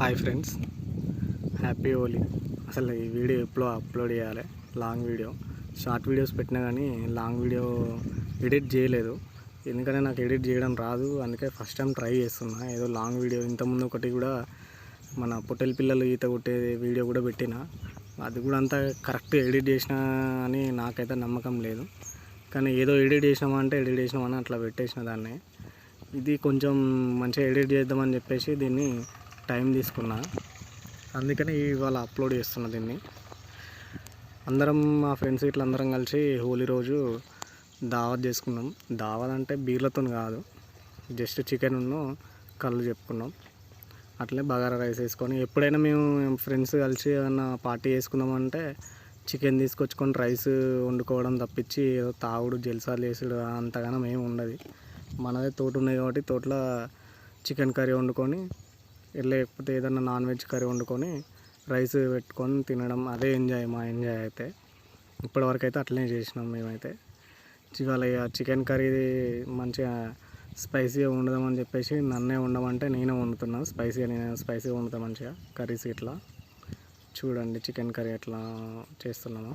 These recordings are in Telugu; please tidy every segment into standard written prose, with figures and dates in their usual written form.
Hi friends, happy Holi. అసలు ఈ వీడియో ఎప్పుడో అప్లోడ్ చేయాలి. లాంగ్ వీడియో, షార్ట్ వీడియోస్ పెట్టినా కానీ లాంగ్ వీడియో ఎడిట్ చేయలేదు. ఎందుకంటే నాకు ఎడిట్ చేయడం రాదు, అందుకే ఫస్ట్ టైం ట్రై చేస్తున్నా. ఏదో లాంగ్ వీడియో ఇంతకుముందు ఒకటి కూడా మన పొట్టెల పిల్లలు ఈత కొట్టే వీడియో కూడా పెట్టిన, అది కూడా అంతా కరెక్ట్ ఎడిట్ చేసిన అని నాకైతే నమ్మకం లేదు. కానీ ఏదో ఎడిట్ చేసినామంటే ఎడిట్ చేసినామని అట్లా పెట్టేసిన దాన్ని. ఇది కొంచెం మంచిగా ఎడిట్ చేద్దామని చెప్పేసి దీన్ని టైం తీసుకున్నా, అందుకని ఇవాళ అప్లోడ్ చేస్తున్నా దీన్ని. అందరం మా ఫ్రెండ్స్ ఇట్లా అందరం కలిసి హోలీ రోజు దావత్ చేసుకున్నాం. దావత్ అంటే బీర్లతో కాదు, జస్ట్ చికెన్ను కళ్ళు చెప్పుకున్నాం. అట్లే బగారా రైస్ వేసుకొని, ఎప్పుడైనా మేము ఫ్రెండ్స్ కలిసి ఏమన్నా పార్టీ చేసుకుందామంటే చికెన్ తీసుకొచ్చుకొని రైస్ వండుకోవడం తప్పించి ఏదో తాగుడు జల్సాలు చేసుడు అంతగానం ఏమి ఉండదు. మనదే తోట ఉన్నాయి కాబట్టి తోటలో చికెన్ కర్రీ వండుకొని, లేకపోతే ఏదన్నా నాన్ వెజ్ కర్రీ వండుకొని రైస్ పెట్టుకొని తినడం, అదే ఎంజాయ్. మా ఎంజాయ్ అయితే ఇప్పటివరకు అయితే అట్లనే చేసినాం మేమైతే. ఇవాళ చికెన్ కర్రీ మంచిగా స్పైసీగా వండుదామని చెప్పేసి నన్నే వండమంటే నేనే వండుతున్నాను. స్పైసీగా వండుతా మంచిగా కర్రీస్ ఇట్లా. చూడండి చికెన్ కర్రీ ఎట్లా చేస్తున్నామో.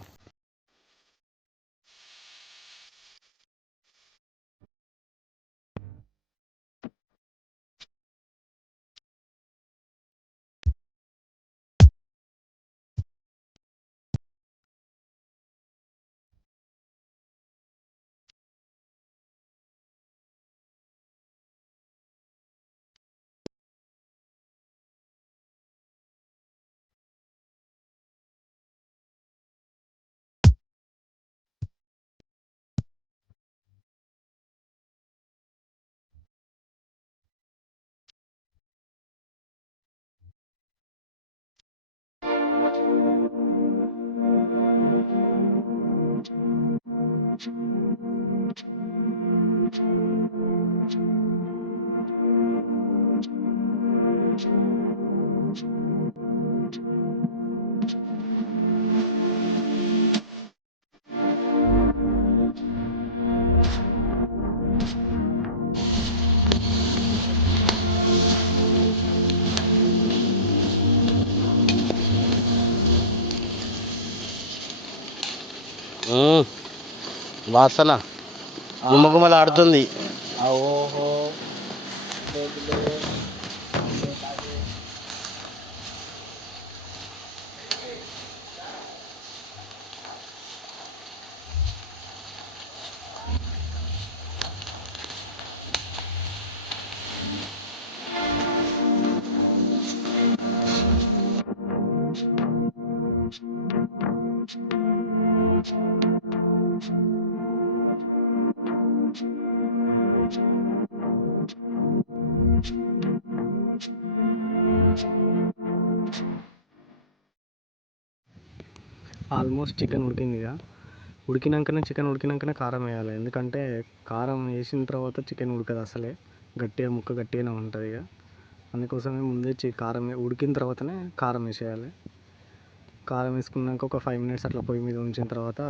వాసన గుమగుమలాడుతుంది. ఓహో, ఆల్మోస్ట్ చికెన్ ఉడికింది. ఇక చికెన్ ఉడికినాకనే కారం వేయాలి. ఎందుకంటే కారం వేసిన తర్వాత చికెన్ ఉడకదు అసలే, ముక్క గట్టిగానే ఉంటుంది. ఇక అందుకోసమే ముందే కారం ఉడికిన తర్వాతనే కారం వేసేయాలి. కారం వేసుకున్నాక ఒక 5 minutes అట్లా పొయ్యి మీద ఉంచిన తర్వాత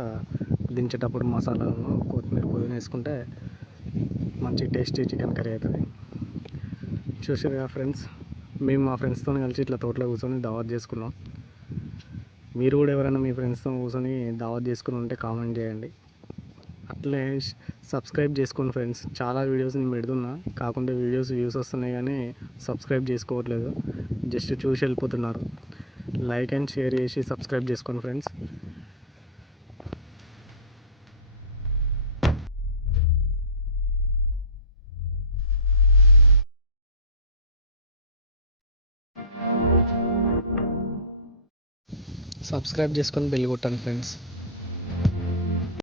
దించేటప్పుడు మసాలాలు, కొత్తిమీర, పుదీనా వేసుకుంటే మంచి టేస్టీ చికెన్ కర్రీ అవుతుంది. చూసారుగా ఫ్రెండ్స్, మేము మా ఫ్రెండ్స్తో కలిసి ఇట్లా తోటలో కూర్చొని దావత్ చేసుకున్నాం. మీరు కూడా ఎవరైనా మీ ఫ్రెండ్స్తో కూర్చొని దావత్ చేసుకుని ఉంటే కామెంట్ చేయండి. అట్లే సబ్స్క్రైబ్ చేసుకోండి ఫ్రెండ్స్. చాలా వీడియోస్ నేను పెడుతున్నా, కాకుండా వీడియోస్ వ్యూస్ వస్తున్నాయి కానీ సబ్స్క్రైబ్ చేసుకోవట్లేదు, జస్ట్ చూసి వెళ్ళిపోతున్నారు. లైక్ అండ్ షేర్ చేసి సబ్స్క్రైబ్ చేసుకోండి ఫ్రెండ్స్. సబ్స్క్రైబ్ చేసుకొని బెల్ కొట్టండి ఫ్రెండ్స్.